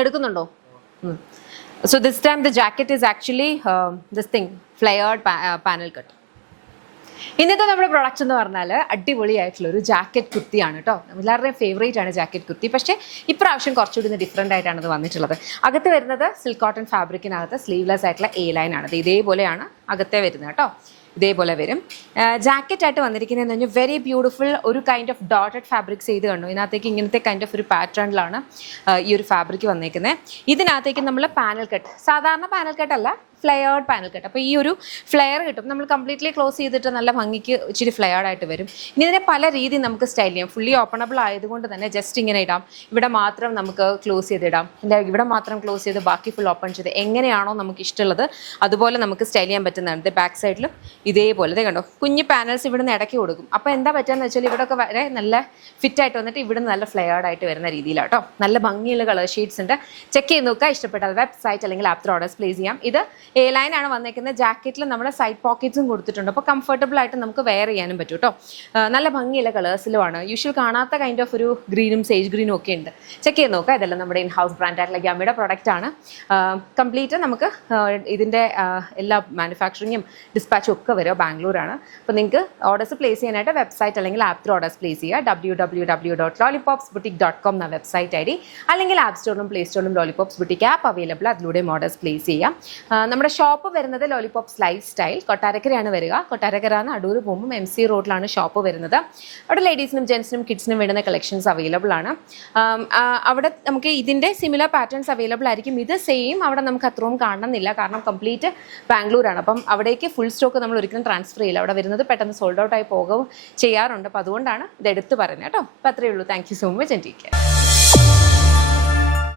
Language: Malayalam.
എടുക്കുന്നുണ്ടോ? So this time the jacket is actually this thing flared panel cut. ഇന്നത്തെ നമ്മുടെ പ്രൊഡക്റ്റ് എന്ന് പറഞ്ഞാൽ അടിപൊളിയായിട്ടുള്ള ഒരു ജാക്കറ്റ് കുർത്തിയാണ് കേട്ടോ. എല്ലാവരുടെയും ഫേവറേറ്റ് ആണ് ജാക്കറ്റ് കുർത്തി. പക്ഷേ ഇപ്രാവശ്യം കുറച്ചുകൂടി ഡിഫറെൻ്റ് ആയിട്ടാണ് ഇത് വന്നിട്ടുള്ളത്. അകത്ത് വരുന്നത് സിൽക്ക് കോട്ടൺ ഫാബ്രിക്കിനകത്ത് സ്ലീവ്ലെസ് ആയിട്ടുള്ള എ ലൈൻ ആണ്. ഇതേപോലെയാണ് അകത്തെ വരുന്നത് കേട്ടോ. ഇതേപോലെ വരും. ജാക്കറ്റ് ആയിട്ട് വന്നിരിക്കുന്നതെന്ന് പറഞ്ഞാൽ വെരി ബ്യൂട്ടിഫുൾ ഒരു കൈൻഡ് ഓഫ് ഡോട്ടഡ് ഫാബ്രിക്സ് ചെയ്ത് കണ്ടു. ഇതിനകത്തേക്ക് ഇങ്ങനത്തെ കൈൻഡ് ഓഫ് ഒരു പാറ്റേണിലാണ് ഈ ഒരു ഫാബ്രിക് വന്നേക്കുന്നത്. ഇതിനകത്തേക്ക് നമ്മൾ പാനൽ കട്ട്, സാധാരണ പാനൽ കട്ട് അല്ല, ഫ്ലെയർഡ് പാനൽ കട്ട്. അപ്പോൾ ഈ ഒരു ഫ്ലെയർ കിട്ടും. നമ്മൾ കംപ്ലീറ്റ്ലി ക്ലോസ് ചെയ്തിട്ട് നല്ല ഭംഗിക്ക് ഇച്ചിരി ഫ്ലെയർഡ് ആയിട്ട് വരും. ഇനി ഇതിനെ പല രീതിയിൽ നമുക്ക് സ്റ്റൈൽ ചെയ്യാം. ഫുള്ളി ഓപ്പണബിൾ ആയതുകൊണ്ട് തന്നെ ജസ്റ്റ് ഇങ്ങനെ ഇടാം. ഇവിടെ മാത്രം നമുക്ക് ക്ലോസ് ചെയ്തിടാം, ഇല്ല ഇവിടെ മാത്രം ക്ലോസ് ചെയ്ത് ബാക്കി ഫുൾ ഓപ്പൺ ചെയ്ത് എങ്ങനെയാണോ നമുക്ക് ഇഷ്ടമുള്ളത് അതുപോലെ നമുക്ക് സ്റ്റൈൽ ചെയ്യാൻ പറ്റുന്നതാണ്. ഇത് ബാക്ക് സൈഡിലും ഇതേപോലെ കണ്ടോ കുഞ്ഞ് പാനൽസ് ഇവിടുന്ന് ഇടയ്ക്ക് കൊടുക്കും. അപ്പോൾ എന്താ പറ്റുകയെന്ന് വെച്ചാൽ ഇവിടെയൊക്കെ വരെ നല്ല ഫിറ്റായിട്ട് വന്നിട്ട് ഇവിടുന്ന് നല്ല ഫ്ലെയർഡ് ആയിട്ട് വരുന്ന രീതിയിലാണ് കേട്ടോ. നല്ല ഭംഗിയുള്ള കളർ ഷെയ്ഡ്സ് ഉണ്ട്. ചെക്ക് ചെയ്ത് നോക്കുക. ഇഷ്ടപ്പെട്ടാൽ വെബ്സൈറ്റ് അല്ലെങ്കിൽ ആപ്പ് ത്രൂ ഓർഡേഴ്സ് പ്ലേസ് ചെയ്യാം. ഇത് എ ലൈൻ ആണ് വന്നേക്കുന്നത്. ജാക്കറ്റിൽ നമ്മുടെ സൈഡ് പോക്കറ്റ്സും കൊടുത്തിട്ടുണ്ട്. അപ്പോൾ കംഫർട്ടബിൾ ആയിട്ട് നമുക്ക് വെയർ ചെയ്യാനും പറ്റും കേട്ടോ. നല്ല ഭംഗിയുള്ള കളേഴ്സിലുമാണ്. യൂഷ്വൽ കാണാത്ത കൈൻഡ് ഓഫ് ഒരു ഗ്രീനും സേജ് ഗ്രീനും ഒക്കെ ഉണ്ട്. ചെക്ക് ചെയ്ത് നോക്കുക. ഇതെല്ലാം നമ്മുടെ ഇൻ ഹൗസ് ബ്രാൻഡ് ആയിട്ടുള്ള ഗ്യാമയുടെ പ്രൊഡക്റ്റ് ആണ്. കംപ്ലീറ്റ് നമുക്ക് ഇതിൻ്റെ എല്ലാ മാനുഫാക്ചറിങ്ങും ഡിസ്പാച്ചും ഒക്കെ വരിക ബാംഗ്ലൂരാണ്. അപ്പോൾ നിങ്ങൾക്ക് ഓർഡേഴ്സ് പ്ലേസ് ചെയ്യാനായിട്ട് വെബ്സൈറ്റ് അല്ലെങ്കിൽ ആപ്പ് ത്രൂ ഓർഡേഴ്സ് പ്ലേസ് ചെയ്യുക. www.lollipopsboutique.com എന്ന വെബ്സൈറ്റ് ഐ ഡി, അല്ലെങ്കിൽ ആപ്പ് സ്റ്റോറിലും പ്ലേ സ്റ്റോറിലും ലോലിപോപ്സ് ബുട്ടിക് ആപ്പ് അവൈലബിൾ. അതിലൂടെ ഓർഡേഴ്സ് പ്ലേസ് ചെയ്യാം. നമ്മുടെ ഷോപ്പ് വരുന്നത് ലോലിപോപ്സ് ലൈഫ് സ്റ്റൈൽ കൊട്ടാരക്കരയാണ് വരിക. കൊട്ടാരക്കര എന്ന് അടൂർ പോകുമ്പോൾ MC റോഡിലാണ് ഷോപ്പ് വരുന്നത്. അവിടെ ലേഡീസിനും ജെൻസിനും കിഡ്സിനും വേണ്ടുന്ന കളക്ഷൻസ് അവൈലബിൾ ആണ്. അവിടെ നമുക്ക് ഇതിൻ്റെ സിമിലർ പാറ്റേൺസ് അവൈലബിൾ ആയിരിക്കും. ഇത് സെയിം അവിടെ നമുക്ക് അത്രയും കാണണമെന്നില്ല, കാരണം കംപ്ലീറ്റ് ബാംഗ്ലൂരാണ്. അപ്പം അവിടേക്ക് ഫുൾ സ്റ്റോക്ക് നമ്മൾ ഒരിക്കലും ട്രാൻസ്ഫർ ചെയ്യില്ല. അവിടെ വരുന്നത് പെട്ടെന്ന് സോൾഡ് ഔട്ട് ആയി പോകുകയും ചെയ്യാറുണ്ട്. അപ്പോൾ അതുകൊണ്ടാണ് ഇത് എടുത്ത് പറയുന്നത് കേട്ടോ. അപ്പോൾ അത്രയേ ഉള്ളൂ. Thank you so much and take care.